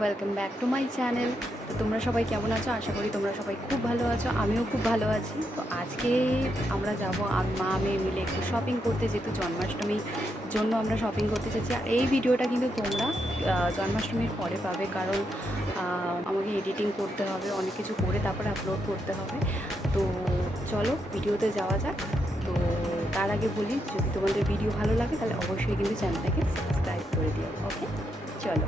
Welcome back to my channel. তো তোমরা সবাই কেমন আছো? আশা করি তোমরা সবাই খুব ভালো আছো, আমিও খুব ভালো আছি। তো আজকে আমরা যাব মা মেয়ে মিলে একটু শপিং করতে, যেহেতু জন্মাষ্টমীর জন্য আমরা শপিং করতে চাইছি। আর এই ভিডিওটা কিন্তু তোমরা জন্মাষ্টমীর পরে পাবে, কারণ আমাকে এডিটিং করতে হবে, অনেক কিছু করে তারপরে আপলোড করতে হবে। তো চলো ভিডিওতে যাওয়া যাক। তো তার আগে বলি, যদি তোমাদের ভিডিও ভালো লাগে তাহলে অবশ্যই কিন্তু চ্যানেলটাকে সাবস্ক্রাইব করে দিও। ওকে, চলো।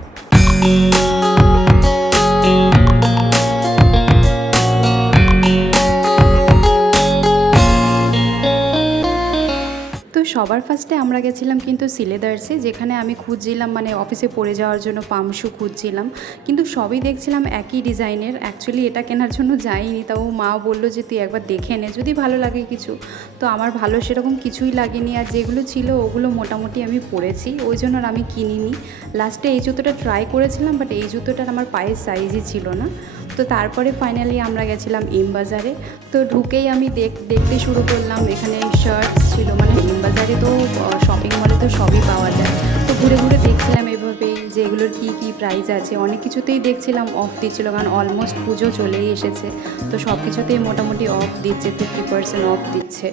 তো সবার ফার্স্টে আমরা গেছিলাম কিন্তু সিলেদার্সে, যেখানে আমি খুঁজছিলাম মানে অফিসে পরে যাওয়ার জন্য পাম্প শু খুঁজছিলাম, কিন্তু সবই দেখছিলাম একই ডিজাইনের। অ্যাকচুয়ালি এটা কেনার জন্য যাইনি, তাও মা বললো যে তুই একবার দেখে নে, যদি ভালো লাগে কিছু। তো আমার ভালো সেরকম কিছুই লাগেনি, আর যেগুলো ছিল ওগুলো মোটামুটি আমি পরেছি, ওই জন্য আর আমি কিনিনি। লাস্টে এই জুতোটা ট্রাই করেছিলাম, বাট এই জুতোটার আমার পায়ের সাইজই ছিল না। তো তারপরে ফাইনালি আমরা গেছিলাম এম বাজারে। তো ঢুকেই আমি দেখতে শুরু করলাম, এখানে শার্টস ছিল, মানে এম বাজারে তো শপিং মলে তো সবই পাওয়া যায়। তো ঘুরে ঘুরে দেখছিলাম এভাবেই যে এগুলোর কী কী প্রাইস আছে। অনেক কিছুতেই দেখছিলাম অফ দিচ্ছিলো, কারণ অলমোস্ট পুজো চলেই এসেছে। তো সব কিছুতেই মোটামুটি অফ দিচ্ছে, 50% অফ দিচ্ছে।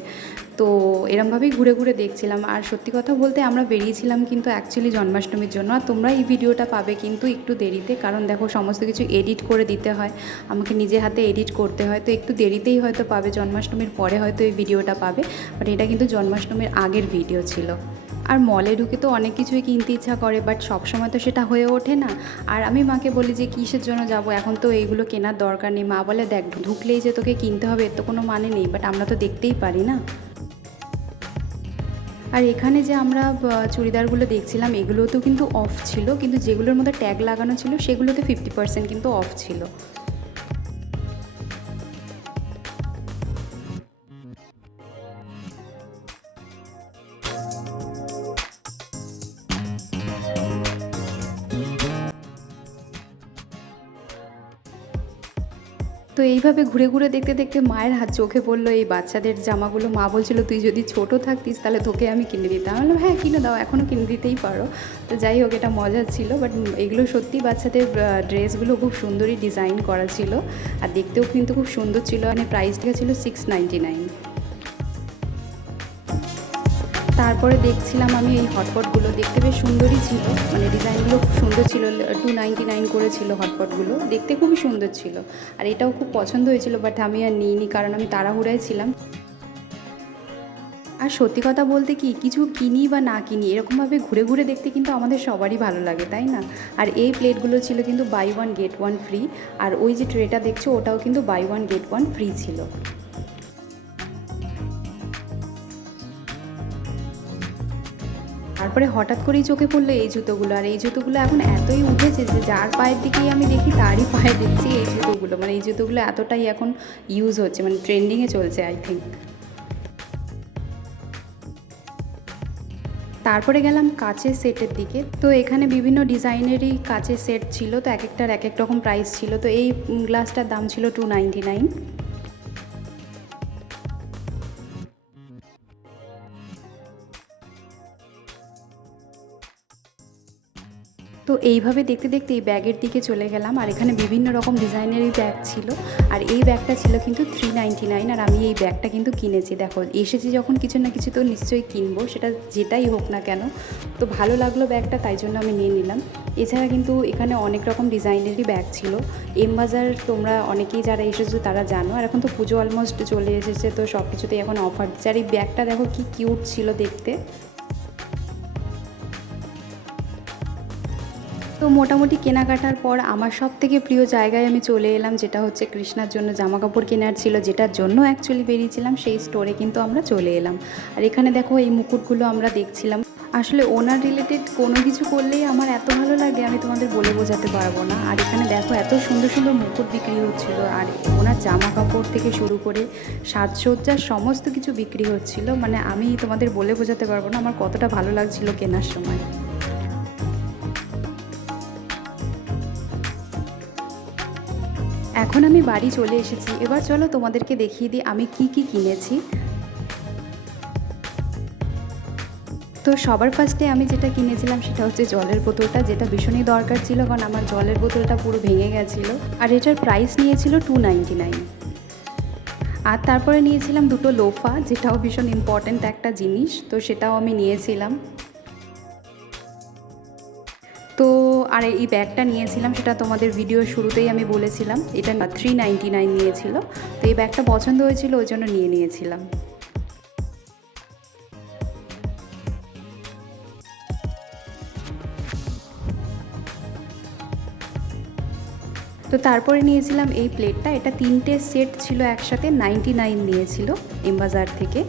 তো এরমভাবেই ঘুরে ঘুরে দেখছিলাম। আর সত্যি কথা বলতে আমরা বেরিয়েছিলাম কিন্তু অ্যাকচুয়ালি জন্মাষ্টমীর জন্য। আর তোমরা এই ভিডিওটা পাবে কিন্তু একটু দেরিতে, কারণ দেখো সমস্ত কিছু এডিট করে দিতে হয়, আমাকে নিজে হাতে এডিট করতে হয়। তো একটু দেরিতেই হয়তো পাবে, জন্মাষ্টমীর পরে হয়তো এই ভিডিওটা পাবে, বাট এটা কিন্তু জন্মাষ্টমীর আগের ভিডিও ছিল। আর মলে ঢুকে তো অনেক কিছুই কিনতে ইচ্ছা করে, বাট সবসময় তো সেটা হয়ে ওঠে না। আর আমি মাকে বলি যে কিসের জন্য যাব, এখন তো এইগুলো কেনার দরকার নেই। মা বলে দেখ, ঢুকলেই যে তোকে কিনতে হবে এর তো কোনো মানে নেই, বাট আমরা তো দেখতেই পারি না। আর এখানে যে আমরা চুড়িদারগুলো দেখছিলাম এগুলোতেও কিন্তু অফ ছিল, কিন্তু যেগুলোর মধ্যে ট্যাগ লাগানো ছিল সেগুলোতে 50% কিন্তু অফ ছিল। তো এইভাবে ঘুরে ঘুরে দেখতে দেখতে মায়ের হাত চোখে পড়লো এই বাচ্চাদের জামাগুলো। মা বলছিল তুই যদি ছোট থাকতিস তাহলে তোকে আমি কিনে দিতাম। আমি বললাম হ্যাঁ কিনে দাও, এখনও কিনে দিতেই পারো। তো যাই হোক, এটা মজার ছিল। বাট এগুলো সত্যি বাচ্চাদের ড্রেসগুলো খুব সুন্দরই ডিজাইন করা ছিল, আর দেখতেও কিন্তু খুব সুন্দর ছিল। মানে প্রাইসটা ছিল 699। তারপরে দেখছিলাম আমি এই হটপটগুলো, দেখতে বেশ সুন্দরই ছিল, মানে ডিজাইনগুলো খুব সুন্দর ছিল। 299 করে ছিল হটপটগুলো, দেখতে খুবই সুন্দর ছিল। আর এটাও খুব পছন্দ হয়েছিল, বাট আমি আর নিইনি, কারণ আমি তাড়াহুড়ায় ছিলাম। আর সত্যি কথা বলতে কি, কিছু কিনি বা না কিনি, এরকমভাবে ঘুরে ঘুরে দেখতে কিন্তু আমাদের সবারই ভালো লাগে, তাই না? আর এই প্লেটগুলো ছিল কিন্তু buy one get one free. আর ওই যে ট্রেটা দেখছো ওটাও কিন্তু buy one get one free ছিল। তারপরে হঠাৎ করেই চোখে পড়লো এই জুতোগুলো। আর এই জুতোগুলো এখন এতই উঠেছে যে যার পায়ের দিকেই আমি দেখি তারই পায়ে দেখছি এই জুতোগুলো। মানে এই জুতোগুলো এতটাই এখন ইউজ হচ্ছে, মানে ট্রেন্ডিংয়ে চলছে আই থিঙ্ক। তারপরে গেলাম কাচের সেটের দিকে। তো এখানে বিভিন্ন ডিজাইনেরই কাচের সেট ছিল, তো এক একটার এক এক রকম প্রাইস ছিল। তো এই গ্লাসটার দাম ছিল 299। তো এইভাবে দেখতে দেখতে এই ব্যাগের দিকে চলে গেলাম। আর এখানে বিভিন্ন রকম ডিজাইনেরই ব্যাগ ছিল। আর এই ব্যাগটা ছিল কিন্তু 399। আর আমি এই ব্যাগটা কিন্তু কিনেছি। দেখো, এসেছি যখন কিছু না কিছু তো নিশ্চয়ই কিনবো, সেটা যেটাই হোক না কেন। তো ভালো লাগলো ব্যাগটা, তাই জন্য আমি নিয়ে নিলাম। এছাড়া কিন্তু এখানে অনেক রকম ডিজাইনেরই ব্যাগ ছিল। এম বাজার তোমরা অনেকেই যারা এসেছো তারা জানো। আর এখন তো পুজো অলমোস্ট চলে এসেছে, তো সব কিছুতেই এখন অফার দিচ্ছে। আর এই ব্যাগটা দেখো কি কিউট ছিল দেখতে। তো মোটামুটি কেনাকাটার পর আমার সবথেকে প্রিয় জায়গায় আমি চলে এলাম, যেটা হচ্ছে কৃষ্ণার জন্য জামা কাপড় কেনার ছিল, যেটার জন্য অ্যাকচুয়ালি বেরিয়েছিলাম। সেই স্টোরে কিন্তু আমরা চলে এলাম। আর এখানে দেখো এই মুকুটগুলো আমরা দেখছিলাম। আসলে ওনার রিলেটেড কোনো কিছু করলেই আমার এত ভালো লাগে, আমি তোমাদের বলে বোঝাতে পারবো না। আর এখানে দেখো এত সুন্দর সুন্দর মুকুট বিক্রি হচ্ছিল, আর ওনার জামা কাপড় থেকে শুরু করে সাজসজ্জার সমস্ত কিছু বিক্রি হচ্ছিল। মানে আমি তোমাদের বলে বোঝাতে পারবো না আমার কতটা ভালো লাগছিল কেনার সময়। এখন আমি বাড়ি চলে এসেছি। এবার চলো তোমাদেরকে দেখিয়ে দিই আমি কি কি কিনেছি। তো তো সবার ফার্স্টে আমি যেটা কিনেছিলাম সেটা হচ্ছে জলের বোতলটা, যেটা ভীষণই দরকার ছিল কারণ আমার জলের বোতলটা পুরো ভেঙে গেছিলো। আর এটার প্রাইস নিয়েছিল 299। আর তারপরে নিয়েছিলাম দুটো লোফা, যেটাও ভীষণ ইম্পর্ট্যান্ট একটা জিনিস, তো সেটাও আমি নিয়েছিলাম। তো আর এই ব্যাগটা নিয়েছিলাম, সেটা তোমাদের ভিডিও শুরুতেই আমি বলেছিলাম, এটা 399 নিয়েছিল। তো এই ব্যাগটা পছন্দ হয়েছিল, ওই জন্য নিয়েছিলাম। তো তারপরে নিয়েছিলাম এই প্লেটটা, এটা 3টে সেট ছিল একসাথে, 99 নিয়েছিল এমবাজার থেকে।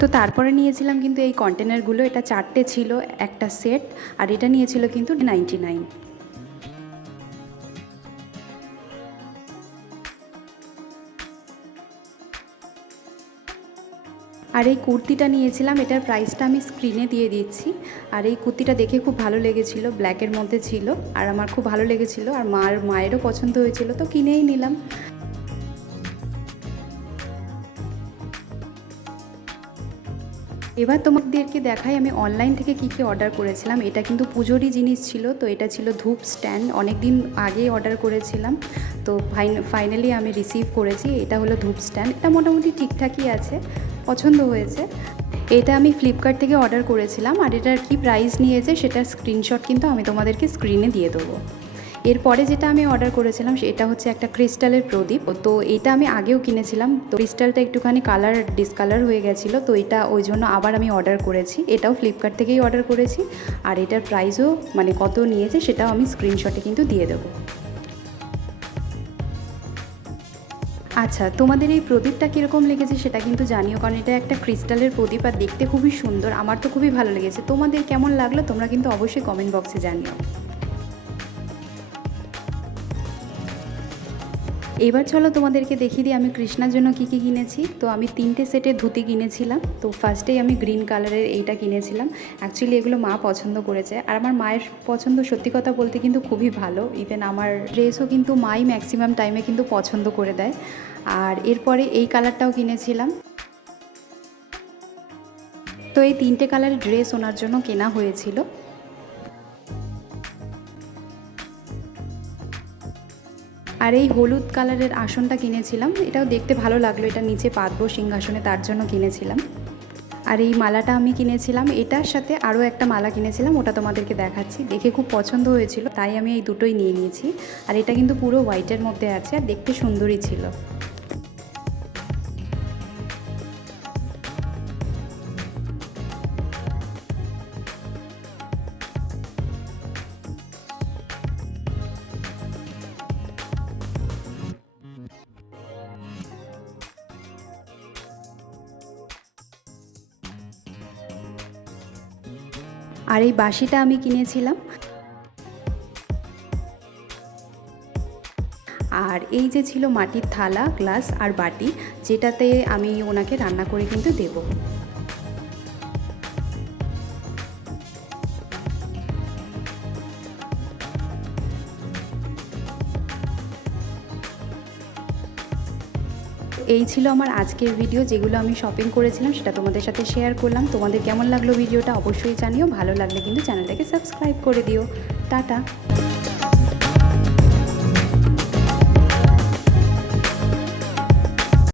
তো তারপরে নিয়েছিলাম কিন্তু এই কন্টেনারগুলো, এটা 4টে ছিল একটা সেট, আর এটা নিয়েছিল কিন্তু 99। আর এই কুর্তিটা নিয়েছিলাম, এটার প্রাইসটা আমি স্ক্রিনে দিয়ে দিচ্ছি। আর এই কুর্তিটা দেখে খুব ভালো লেগেছিল, ব্ল্যাকের মধ্যে ছিল, আর আমার খুব ভালো লেগেছিল, আর মায়েরও পছন্দ হয়েছিল, তো কিনেই নিলাম। এবার তোমাদেরকে দেখাই আমি অনলাইন থেকে কী অর্ডার করেছিলাম। এটা কিন্তু পুজোরই জিনিস ছিল। তো এটা ছিল ধূপ স্ট্যান্ড, অনেক দিন আগেই অর্ডার করেছিলাম, তো ফাইনালি আমি রিসিভ করেছি। এটা হলো ধূপ স্ট্যান্ড, এটা মোটামুটি ঠিকঠাকই আছে, পছন্দ হয়েছে। এটা আমি ফ্লিপকার্ট থেকে অর্ডার করেছিলাম, আর এটার কি প্রাইস নিয়েছে সেটার স্ক্রিনশট কিন্তু আমি তোমাদেরকে স্ক্রিনে দিয়ে দেবো। এরপরে যেটা আমি অর্ডার করেছিলাম এটা হচ্ছে একটা ক্রিস্টালের প্রদীপ। তো এটা আমি আগেও কিনেছিলাম, তো ক্রিস্টালটা একটুখানি কালার ডিসকালার হয়ে গেছিলো, তো এটা ওই জন্য আবার আমি অর্ডার করেছি। এটাও ফ্লিপকার্ট থেকেই অর্ডার করেছি, আর এটার প্রাইসও মানে কত নিয়েছে সেটাও আমি স্ক্রিনশটে কিন্তু দিয়ে দেবো। আচ্ছা, তোমাদের এই প্রদীপটা কীরকম লেগেছে সেটা কিন্তু জানিও, কারণ এটা একটা ক্রিস্টালের প্রদীপ আর দেখতে খুবই সুন্দর। আমার তো খুবই ভালো লেগেছে। তোমাদের কেমন লাগলো তোমরা কিন্তু অবশ্যই কমেন্ট বক্সে জানিও। এবার চলো তোমাদেরকে দেখিয়ে দিই আমি কৃষ্ণার জন্য কী কী কিনেছি। তো আমি 3টে সেটের ধুতি কিনেছিলাম। তো ফার্স্টেই আমি গ্রিন কালারের এইটা কিনেছিলাম। অ্যাকচুয়ালি এগুলো মা পছন্দ করেছে, আর আমার মায়ের পছন্দ সত্যি কথা বলতে কিন্তু খুবই ভালো। ইভেন আমার ড্রেসও কিন্তু মাই ম্যাক্সিমাম টাইমে কিন্তু পছন্দ করে দেয়। আর এরপরে এই কালারটাও কিনেছিলাম। তো এই 3টে কালারের ড্রেস ওনার জন্য কেনা হয়েছিল। আর এই হলুদ কালারের আসনটা কিনেছিলাম, এটাও দেখতে ভালো লাগলো, এটা নিচে পাতবো সিংহাসনে, তার জন্য কিনেছিলাম। আর এই মালাটা আমি কিনেছিলাম, এটার সাথে আরও একটা মালা কিনেছিলাম, ওটা তোমাদেরকে দেখাচ্ছি। দেখে খুব পছন্দ হয়েছিল, তাই আমি এই দুটোই নিয়ে নিয়েছি। আর এটা কিন্তু পুরো হোয়াইটের মধ্যে আছে, আর দেখতে সুন্দরই ছিল। আর এই বাঁশিটা আমি কিনেছিলাম। আর এই যে ছিল মাটির থালা, গ্লাস আর বাটি, যেটাতে আমি ওনাকে রান্না করে কিন্তু দেব। এই ছিল আমার আজকের ভিডিও, যেগুলো আমি শপিং করেছিলাম সেটা তোমাদের সাথে শেয়ার করলাম। তোমাদের কেমন লাগলো ভিডিওটা অবশ্যই জানিও। ভালো লাগলে কিন্তু চ্যানেলটাকে সাবস্ক্রাইব করে দিও। টাটা।